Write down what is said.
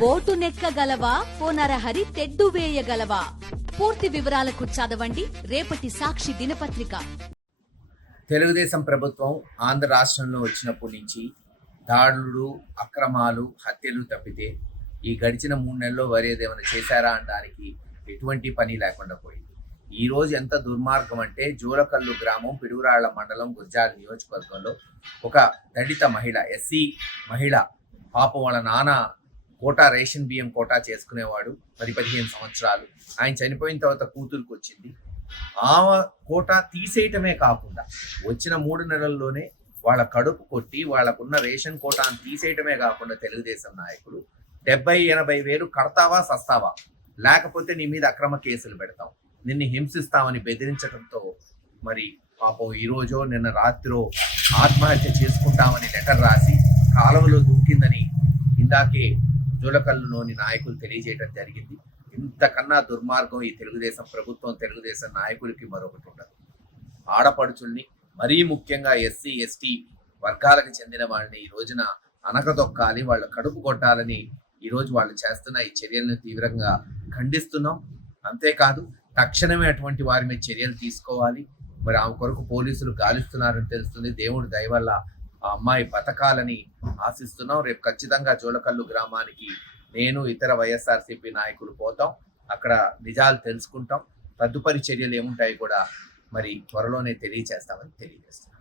Vote నెక్కగలవా? పోనరహరి తెడ్డు వేయగలవా? పూర్తి వివరాలకు చదవండి. రేపటి సాక్షి దినపత్రిక. తెలుగుదేశం ప్రభుత్వం ఆంధ్ర రాష్ట్రంలో వచ్చినప్పటి నుంచి దాడులు అక్రమాలు హత్యలు తప్పితే ఈ గడిచిన మూడు నెలల్లో వరేదేమైనా చేశారా అనడానికి ఎటువంటి పని లేకుండా పోయింది. ఈ రోజు ఎంత దుర్మార్గం అంటే జోలకల్లు గ్రామం పిడుగురాళ్ళ మండలం గుజ్జాల నియోజకవర్గంలో ఒక దళిత మహిళ ఎస్సీ మహిళ పాపం వాళ్ళ నాన్న కోటా రేషన్ బియ్యం కోటా చేసుకునేవాడు పది పదిహేను సంవత్సరాలు. ఆయన చనిపోయిన తర్వాత కూతురుకు వచ్చింది ఆమె కోటా తీసేయటమే కాకుండా వచ్చిన మూడు నెలల్లోనే వాళ్ళ కడుపు కొట్టి వాళ్ళకున్న రేషన్ కోటాను తీసేయటమే కాకుండా తెలుగుదేశం నాయకులు డెబ్బై ఎనభై వేలు కడతావా సస్తావా? లేకపోతే నీ మీద అక్రమ కేసులు పెడతాం. నిన్ను హింసిస్తామని బెదిరించడంతో మరి పాపం ఈరోజో నిన్న రాత్రో ఆత్మహత్య చేసుకుంటామని లెటర్ రాసి కాలువలో దూకిందని ఇందాకే జూలకల్లులోని నాయకులు తెలియజేయడం జరిగింది. ఇంతకన్నా దుర్మార్గం ఈ తెలుగుదేశం ప్రభుత్వం తెలుగుదేశం నాయకులకి మరొకటి ఉండదు. ఆడపడుచుల్ని మరీ ముఖ్యంగా ఎస్సీ ఎస్టీ వర్గాలకు చెందిన వాళ్ళని ఈ రోజున అనకదొక్కాలి వాళ్ళ కడుపు కొట్టాలని ఈరోజు వాళ్ళు చేస్తున్న ఈ చర్యలను తీవ్రంగా ఖండిస్తున్నాం. అంతేకాదు తక్షణమే అటువంటి వారి మీద చర్యలు తీసుకోవాలి. మరి ఆమె కొరకు పోలీసులు గాలిస్తున్నారని తెలుస్తుంది. దేవుడి దయ వల్ల ఆ అమ్మాయి బతకాలని ఆశిస్తున్నాం. రేపు ఖచ్చితంగా జోలకల్లు గ్రామానికి నేను ఇతర వైఎస్ఆర్సీపీ నాయకులు పోతాం. అక్కడ నిజాలు తెలుసుకుంటాం. తదుపరి చర్యలు ఏముంటాయి కూడా మరి త్వరలోనే తెలియజేస్తామని తెలియజేస్తాం